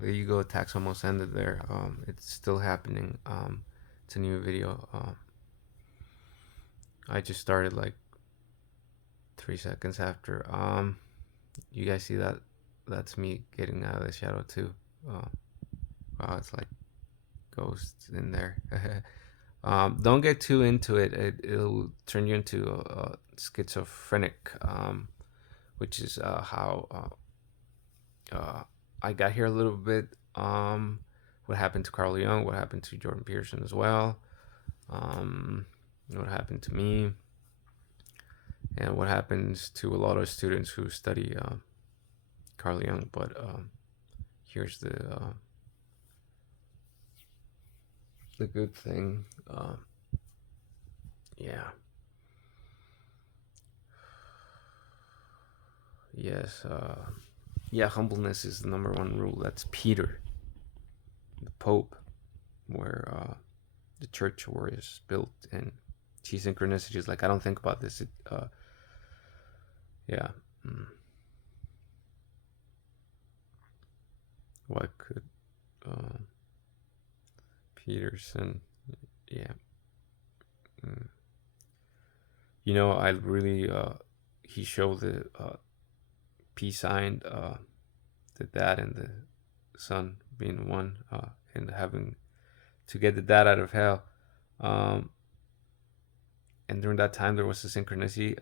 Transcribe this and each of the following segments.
the ego attacks almost ended there. It's still happening. It's a new video. I just started like 3 seconds after. You guys see that? That's me getting out of the shadow too. Uh, wow, it's like ghosts in there. Don't get too into it. It'll turn you into a schizophrenic, which is how I got here a little bit. What happened to Carl Jung? What happened to Jordan Peterson as well? Um, what happened to me? And what happens to a lot of students who study Carl Jung? But here's the good thing. Yeah. Yes. Yeah. Humbleness is the number one rule. That's Peter, the Pope, where the church was built, and see synchronicities. Like I don't think about this. Yeah. Mm, what could uh, Peterson? Yeah. Mm. I really he showed the peace sign, the dad and the son being one, and having to get the dad out of hell. Um, and during that time, there was a synchronicity.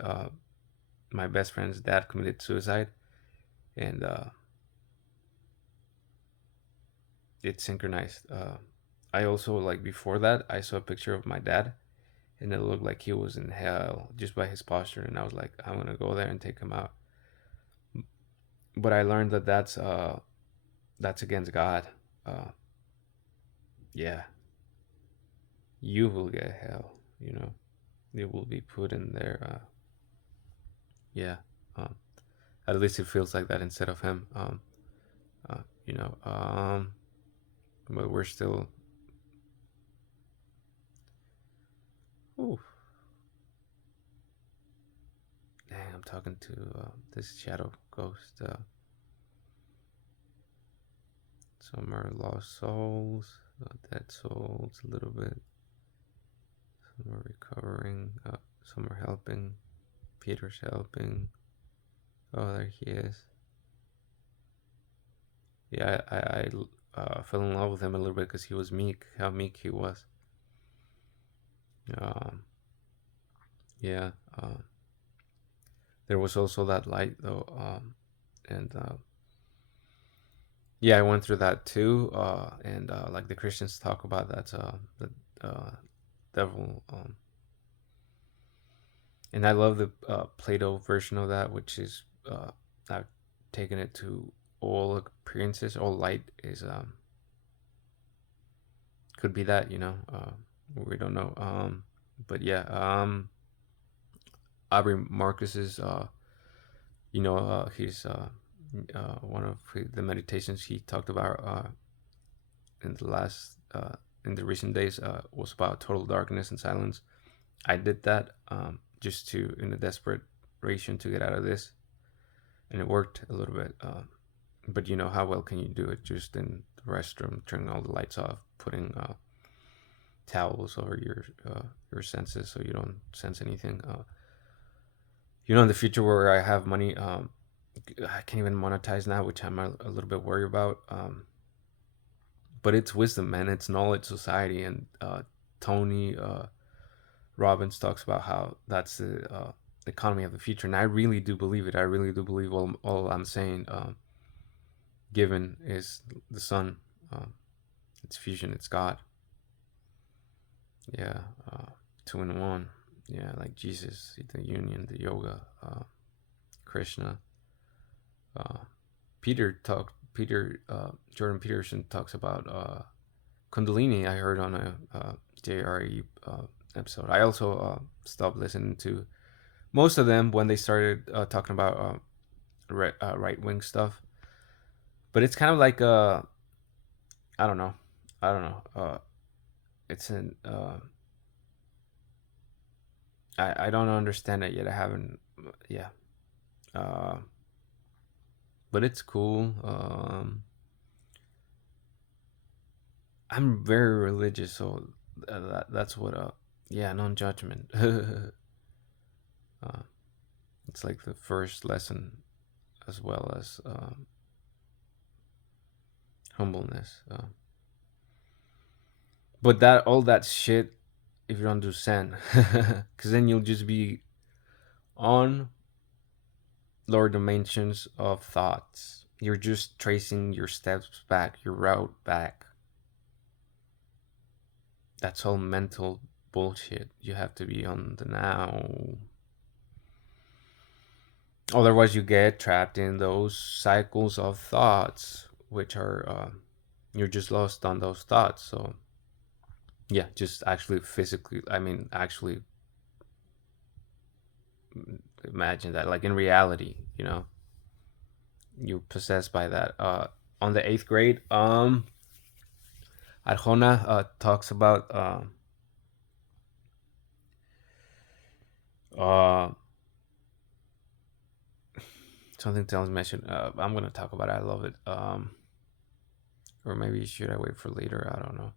My best friend's dad committed suicide, and it synchronized. I also like before that, I saw a picture of my dad, and it looked like he was in hell just by his posture, and I was like, I'm gonna go there and take him out. But I learned that that's against God. Uh, yeah, you will get hell. You will be put in there. Yeah, um, at least it feels like that instead of him. Uh, you know, um, but we're still. Ooh, dang, I'm talking to this shadow ghost. Some are lost souls, dead souls, a little bit. Some are recovering. Some are helping. Peter's helping. Oh, there he is. Yeah, I fell in love with him a little bit because he was meek. How meek he was. Um, yeah. There was also that light though, and yeah, I went through that too. And like the Christians talk about that, the devil. And I love the Plato version of that, which is I've taken it to all appearances. All light is could be that, we don't know. But yeah, Aubrey Marcus's he's one of the meditations he talked about in the last in the recent days was about total darkness and silence. I did that just to in a desperation to get out of this, and it worked a little bit. But how well can you do it just in the restroom, turning all the lights off, putting towels over your senses so you don't sense anything. In the future where I have money, I can't even monetize now, which I'm a little bit worried about. But it's wisdom, man. It's knowledge society, and Tony Robbins talks about how that's the economy of the future, and I really do believe it. I really do believe all I'm saying. Given is the sun. It's fusion. It's God. Yeah, two in one. Yeah, like Jesus, the union, the yoga, Krishna. Uh, Peter Jordan Peterson talks about Kundalini. I heard on a JRE episode. I also stopped listening to most of them when they started talking about right wing stuff. But it's kind of like I don't know, I don't know. It's an I don't understand it yet. I haven't. Yeah. Uh, but it's cool. I'm very religious, so that's what yeah, non-judgment. uh, it's like the first lesson, as well as humbleness. But that all that shit, if you don't do Zen, because then you'll just be on lower dimensions of thoughts. You're just tracing your steps back, your route back. That's all mental bullshit. You have to be on the now. Otherwise, you get trapped in those cycles of thoughts, which are, you're just lost on those thoughts. So, yeah, just actually physically, I mean, actually imagine that, like in reality, you're possessed by that. On the eighth grade, Arjona talks about uh, something tells me I should. I'm gonna talk about it. I love it. Or maybe should I wait for later? I don't know.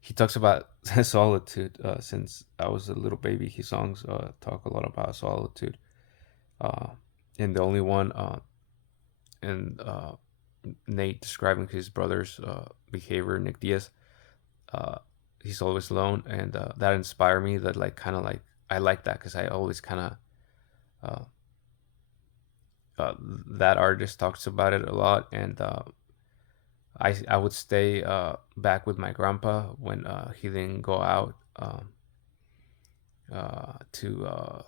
He talks about solitude. Since I was a little baby, his songs talk a lot about solitude. Uh, and the only one, and Nate describing his brother's behavior, Nick Diaz. Uh, he's always alone, and that inspired me. That like kind of like I like that because I always kind of uh, that artist talks about it a lot, and I would stay back with my grandpa when he didn't go out to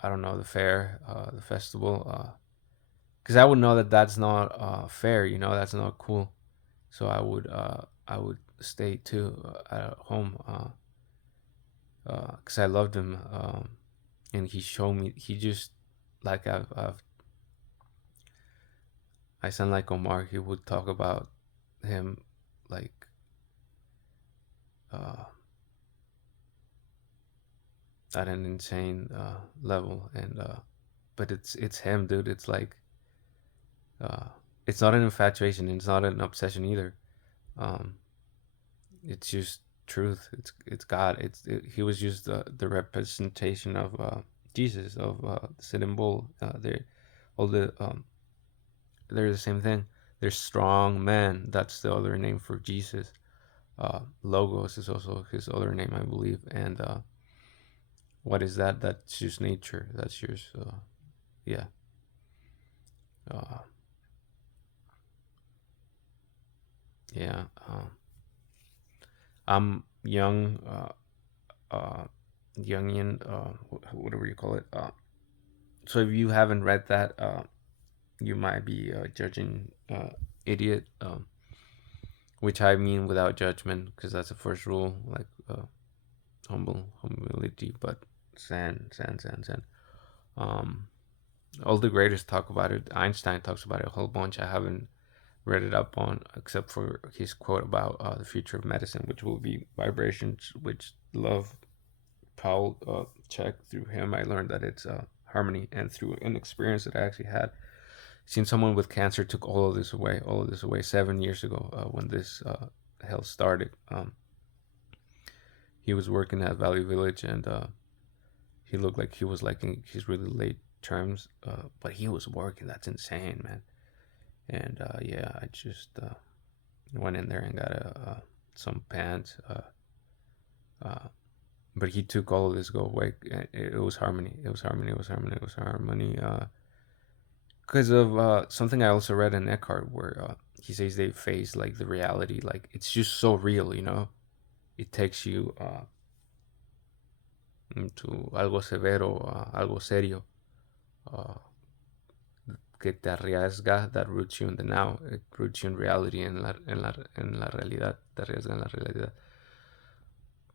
I don't know, the fair, the festival, because I would know that that's not fair. That's not cool. So I would stay too at home because I loved him, and he showed me. He just like I sound like Omar. He would talk about him like uh, at an insane level, and but it's him, dude. It's like uh, it's not an infatuation. It's not an obsession either. Um, it's just truth. It's God. He was just the representation of Jesus, of the sitting bull. They all they're the same thing. They're strong men. That's the other name for Jesus. Logos is also his other name, I believe. And what is that? That's just nature. That's just yeah. Uh, yeah. I'm young. Uh, Jungian. Whatever you call it. So if you haven't read that, you might be judging idiot. Which I mean without judgment, because that's the first rule. Like humility, but Zen. Um, all the greatest talk about it. Einstein talks about it a whole bunch. I haven't read it up on, except for his quote about the future of medicine, which will be vibrations, which love Paul check through him. I learned that it's harmony, and through an experience that I actually had, seen someone with cancer took all of this away 7 years ago when this hell started. He was working at Valley Village, and he looked like he was like in his really late terms, but he was working. That's insane, man. And yeah, I just went in there and got some pants. Uh, but he took all of this go away. It was harmony. It was harmony. It was harmony. It was harmony. Because of something I also read in Eckhart, where he says they face like the reality, like it's just so real. It takes you into algo severo, algo serio. Uh, que te arriesga, that roots you in the now. It roots you in reality, en la realidad, te arriesga en la realidad.